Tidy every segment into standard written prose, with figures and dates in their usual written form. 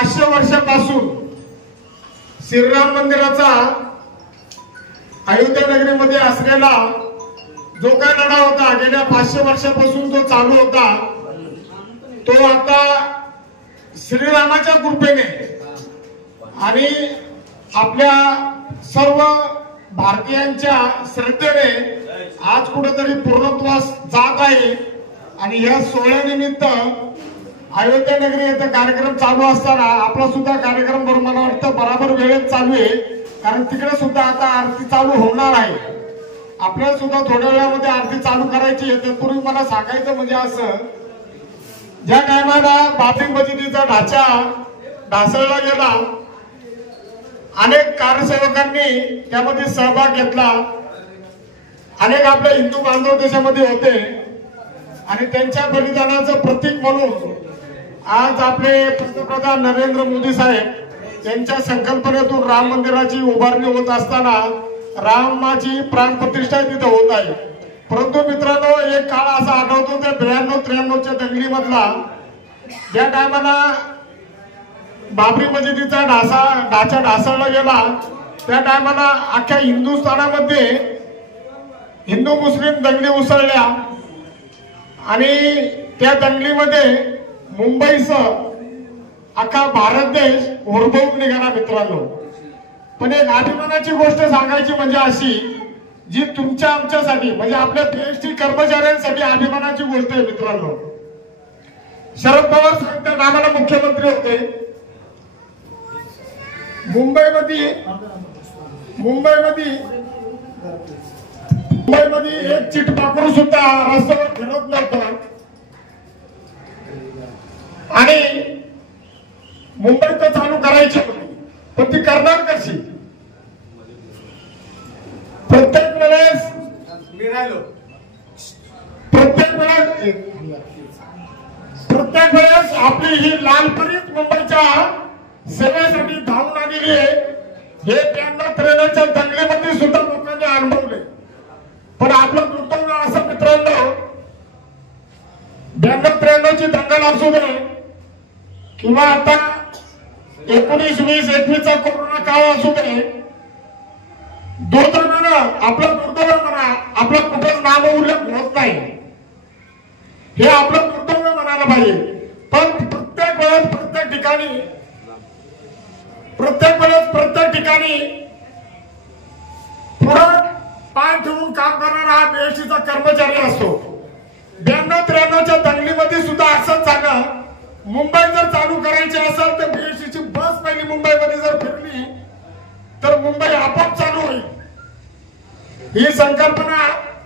500 वर्षापासून श्रीराम मंदिराचा अयोध्या नगरीमध्ये असलेला जो काय लढा होता गेल्या 500 वर्षापासून जो चालू होता तो आता श्रीरामाच्या कृपेने आणि आपल्या सर्व भारतीयांच्या श्रद्धेने आज कुठेतरी पूर्णत्वास जात आहे। आणि या सोहळ्यानिमित्त अयोध्या नगरी येथे कार्यक्रम चालू असताना आपला सुद्धा कार्यक्रम मला वाटतं बराबर वेळेत चालू आहे, कारण तिकडे सुद्धा आता आरती चालू होणार आहे। आपल्याला सुद्धा थोड्या वेळामध्ये आरती चालू करायची आहे। त्यापूर्वी मला सांगायचं म्हणजे असं, ज्या टायमाला बाबरी मशिदीचा ढाचा ढासळला गेला, अनेक कार्यसेवकांनी त्यामध्ये सहभाग घेतला, अनेक आपले हिंदू बांधव देशामध्ये होते आणि त्यांच्या बलिदानाचं प्रतीक म्हणून आज आपले पंतप्रधान नरेंद्र मोदी साहेब यांच्या संकल्पनेतून राम मंदिराची उभारणी होत असताना रामाची प्राणप्रतिष्ठा तिथे होत आहे। परंतु मित्रांनो, एक काळ असा आठवतो त्या 92-93च्या दंगलीमधला, ज्या टायमाला बाबरी मशिदीचा ढाचा ढासळला गेला, त्या टायमाला अख्ख्या हिंदुस्थानामध्ये हिंदू मुस्लिम दंगली उसळल्या आणि त्या दंगलीमध्ये मुंबईसह अख्खा भारत देश होरपळून निघाला मित्रांनो। पण एक अभिमानाची गोष्ट सांगायची म्हणजे अशी, जी तुमच्या आमच्यासाठी म्हणजे आपल्या पीएचडी कर्मचाऱ्यांसाठी अभिमानाची गोष्ट आहे मित्रांनो। शरद पवार साहेब त्या कामाला मुख्यमंत्री होते। मुंबईमध्ये एक चिटपाखरू सुद्धा रस्त्यावर फिरत नव्हतं आणि मुंबई तर चालू करायची होती, पण ती करणार कशी? प्रत्येक वेळेस आपली ही लालपरीत मुंबईच्या सेवेसाठी धावून आलेली आहे। हे 92-93च्या दंगलीमध्ये सुद्धा लोकांनी अनुभवले। पण आपलं दुर्दैव असं मित्रांनो, 92-93ची दंगल असू दे किंवा आता 19-20-21चा कोरोना काळ असू दे, दुर्दैवानं आपलं दुर्दैव म्हणा, आपलं कुठेच नामोल्लेख होत नाही, हे आपलं दुर्दैव म्हणायला पाहिजे। पण प्रत्येक वेळेस प्रत्येक ठिकाणी पुढं पाय ठेवून काम करणारा हा बीएसटीचा कर्मचारी असतो। 92-93च्या दंगलीमध्ये सुद्धा असंच झालं। मुंबई जर चालू करायची असेल तर बीएसटीची बस पहिली मुंबईमध्ये जर फिरली तर मुंबई आपोआप चालू होईल। ही संकल्पना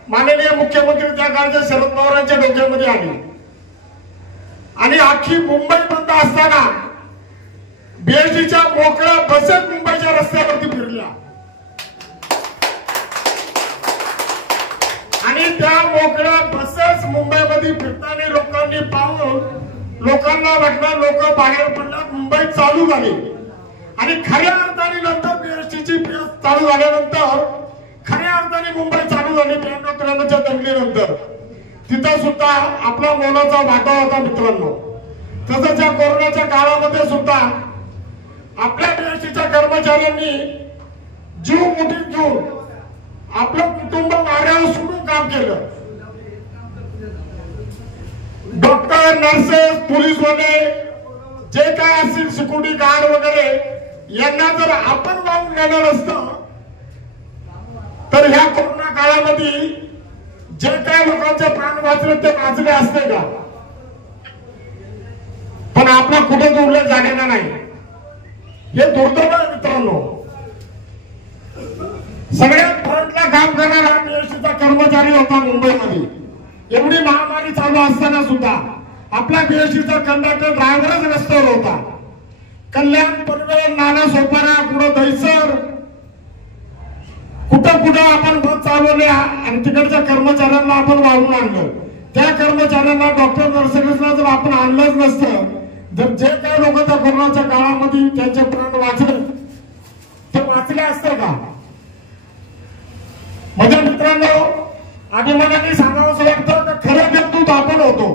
माननीय मुख्यमंत्री त्या काळच्या शरद पवारांच्या डोक्यामध्ये आली आणि अख्खी मुंबई बंद असताना बीएसटीच्या मोकळ्या बसेस मुंबईच्या रस्त्यावरती फिरल्या आणि त्या मोकळ्या बसेस मुंबईमध्ये फिरताना लोकांनी पाहून लोकांना वाटलं लोक बाहेर पडल्यात, मुंबई चालू झाली। आणि खऱ्या अर्थाने नंतर बीएसटीची बस चालू झाल्यानंतर खऱ्या अर्थाने मुंबई चालू झाली 92-93च्या दंगलीनंतर। तिथं सुद्धा आपला मोलाचा वाटा होता मित्रांनो। तसंच या कोरोनाच्या काळामध्ये सुद्धा आपल्या बीएसटीच्या कर्मचाऱ्यांनी जीव मुठीत घेऊन आपलं कुटुंब मार्गावर सोडून काम केलं। डॉक्टर, नर्सेस, पोलीसवाले जे काय असतील, सिक्युरिटी गार्ड वगैरे, यांना जर आपण वाहून नेणार असतं तर ह्या कोरोना काळामध्ये जे काय लोकांचे प्राण वाचले ते वाचले असते का? पण आपला कुठे उरलं झालेला नाही। हे दुर्दैव आहे मित्रांनो। सगळ्यात फ्रंटला काम करणारा बीएसटीचा कर्मचारी होता मुंबईमध्ये। एवढी महामारी चालू असताना सुद्धा आपला बीएसटीचा कंडक्टर ड्रायव्हरच रस्त्यावर होता। कल्याण, पनवेल, नालासोपारा, पुढे दहिसर, कुठं आपण बस चालवल्या आणि तिकडच्या कर्मचाऱ्यांना आपण वाढवून आणलं। त्या कर्मचाऱ्यांना, डॉक्टर, नर्सेसला जर आपण आणलंच नसतं, जर जे काही लोक त्या कोरोनाच्या काळामध्ये त्यांचे प्राण वाचले ते वाचले असते का? म्हणजे मित्रांनो, अभिमानाने सांगावं वाटतं खरे देवदूत आपण होतो।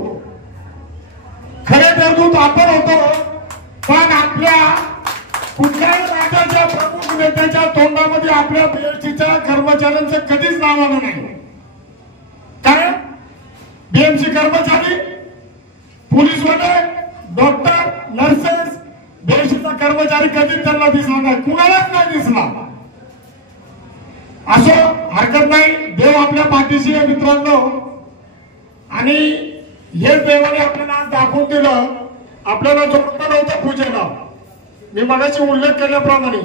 पण आपल्या कुठल्याही राज्याच्या प्रमुख नेत्याच्या तोंडामध्ये आपल्या बीएमसीच्या कर्मचाऱ्यांचं कधीच नाव आलं नाही. कारण बीएमसी कर्मचारी, पोलीसवाले, डॉक्टर, नर्सेस, बीएमसीचा कर्मचारी कधीच त्यांना दिसला नाही, कुणालाच नाही दिसला. असं हरकत नाही, देव आपल्या पाठीशी आहे मित्रांनो. आणि हेच देवाने आपल्याला आज दाखवून दिलं. आपल्याला जोडलं नव्हतं पूजेला, मी मगाशी उल्लेख केल्याप्रमाणे,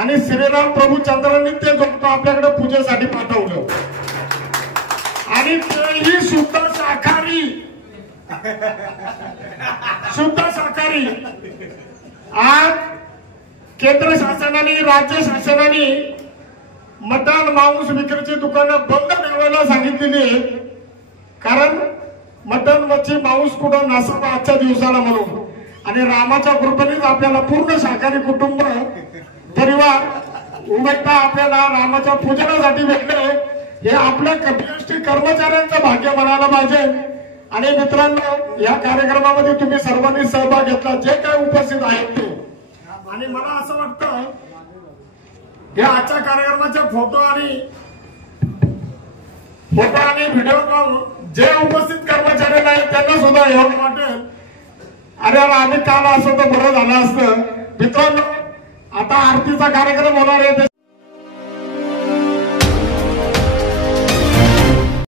आणि श्रीराम प्रभू चंद्रांनी ते जोडतं आपल्याकडे पूजेसाठी पाठवलं. आणि तेही शुद्ध शाकाहारी, शुद्ध शाकाहारी. आज केंद्र शासनाने, राज्य शासनाने मटण मांस विक्रीची दुकानं बंद ठेवायला सांगितलेली आहे. कारण मटण मच्छी मांस कुठं नसावा आजच्या दिवसाला म्हणून. आणि रामाच्या कृपेनेच आपल्याला पूर्ण शाकाहारी कुटुंब परिवार उमेदता आपल्याला रामाच्या पूजनासाठी भेटले. हे आपल्या बीएमसी कर्मचाऱ्यांचं भाग्य म्हणायला पाहिजे. आणि मित्रांनो, या कार्यक्रमामध्ये तुम्ही सर्वांनी सहभाग घेतला, जे काय उपस्थित आहेत ते. आणि मला असं वाटतं या आजच्या कार्यक्रमाचे फोटो आणि व्हिडिओ पाहून जे उपस्थित कर्मचारी आहेत त्यांना सुद्धा एवढं वाटेल, अरे आम्ही काल असं तर बरं झालं असतं. मित्रांनो, आता आरतीचा कार्यक्रम होणार आहे.